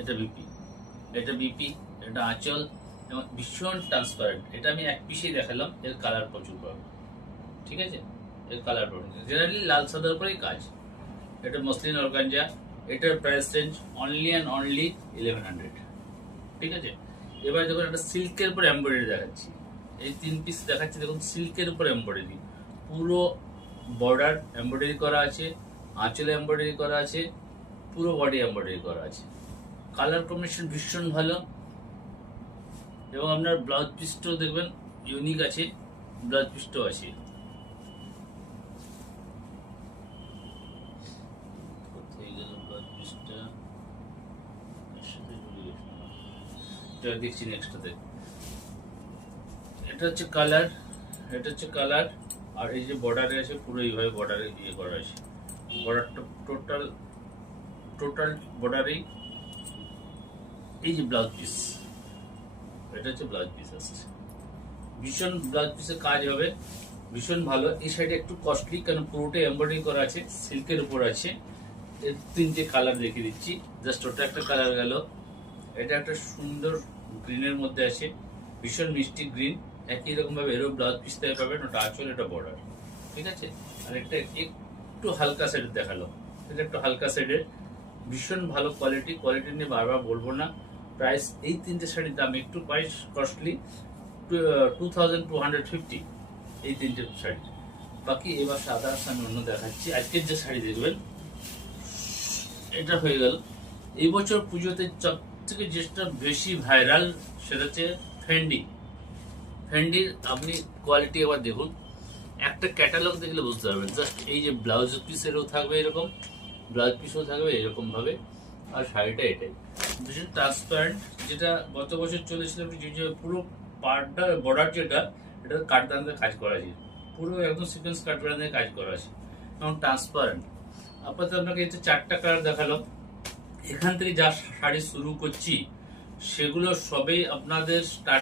এটা বিপি, এটা বিপি, এটা আঁচল এবং ভীষণ ট্রান্সপারেন্ট। এটা আমি এক পিসেই দেখালাম, এর কালার প্রচুর পাবে, ঠিক আছে? এর কালার পাবে, জেনারেলি লাল সাদার উপরেই কাজ। এটা মসলিন অর্গানজা, এটার price range only and only 1100, ঠিক আছে? এবার দেখুন একটা সিল্কের উপর এমব্রয়ডারি দেখাচ্ছি, এই 3 পিস দেখাচ্ছি, দেখুন সিল্কের উপর এমব্রয়ডারি, পুরো বর্ডার এমব্রয়ডারি করা আছে, আঁচলে এমব্রয়ডারি করা আছে, পুরো বডি এমব্রয়ডারি করা আছে। কালার কম্বিনেশন ভীষণ ভালো এবং আপনার ব্লাউজ পিসটাও দেখবেন ইউনিক আছে, ব্লাউজ পিসটাও আছে। কোথায় গেল ব্লাউজ পিসটা? এটা দেখছি নেক্সটটাতে। এটা হচ্ছে কালার, এটা হচ্ছে কালার, আর এই যে বর্ডারে আছে পুরো এইভাবে বর্ডারে ইয়ে করা আছে, বর্ডারটা টোটাল টোটাল বর্ডারেই। এই যে ব্লাউজ পিস, এটা হচ্ছে ব্লাউজ পিস আসছে, ভীষণ ব্লাউজ পিসের কাজ হবে, ভীষণ ভালো। এই সাইডে একটু কস্টলি, কারণ পুরোটা এমব্রয়ডারি করা আছে, সিল্কের উপর আছে। এর 3টে কালার দেখিয়ে দিচ্ছি, জাস্ট ওটা একটা কালার গেল, এটা একটা সুন্দর গ্রিনের মধ্যে আছে, ভীষণ মিষ্টি গ্রিন। একই রকম ভাবে এরও ব্লাউজ পিস থেকে পাবেন, ওটা আঁচল, এটা বর্ডার, ঠিক আছে? আর একটা একটু হালকা সাইডের দেখালো, এটা একটু হালকা সাইডের, ভীষণ ভালো কোয়ালিটি। কোয়ালিটি নিয়ে বারবার বলবো না। প্রাইস এই 3টে শাড়ির দাম একটু প্রাইস কস্টলি, 2250 এই 3টে শাড়ি। বাকি এবার সাদা আমি অন্য দেখাচ্ছি। আজকের যে শাড়ি দেখবেন এটা হয়ে গেল এই বছর পুজোতে সব থেকে যেটা বেশি ভাইরাল, সেটা হচ্ছে ফেন্ডি। ফেন্ডির আপনি কোয়ালিটি এবার দেখুন, একটা ক্যাটালগ দেখলে বুঝতে পারবেন। জাস্ট এই যে ব্লাউজ পিসেরও থাকবে এরকম, ব্লাউজ পিসও থাকবে এরকম ভাবে, আর শাড়িটা এটাই ভীষণ ট্রান্সপারেন্ট। যেটা গত বছর চলেছিল যে পুরো পার্টটা বর্ডার, যেটা এটা কাঠদানাতে কাজ করা আছে, পুরো একদম সিকোয়েন্স কাঠদানাতে কাজ করা আছে এবং ট্রান্সপারেন্ট। আপাতত আপনাকে এই 4টা কালার দেখালাম। এখান থেকে যা শাড়ি শুরু করছি সেগুলো সবেই আপনাদের স্টার্ট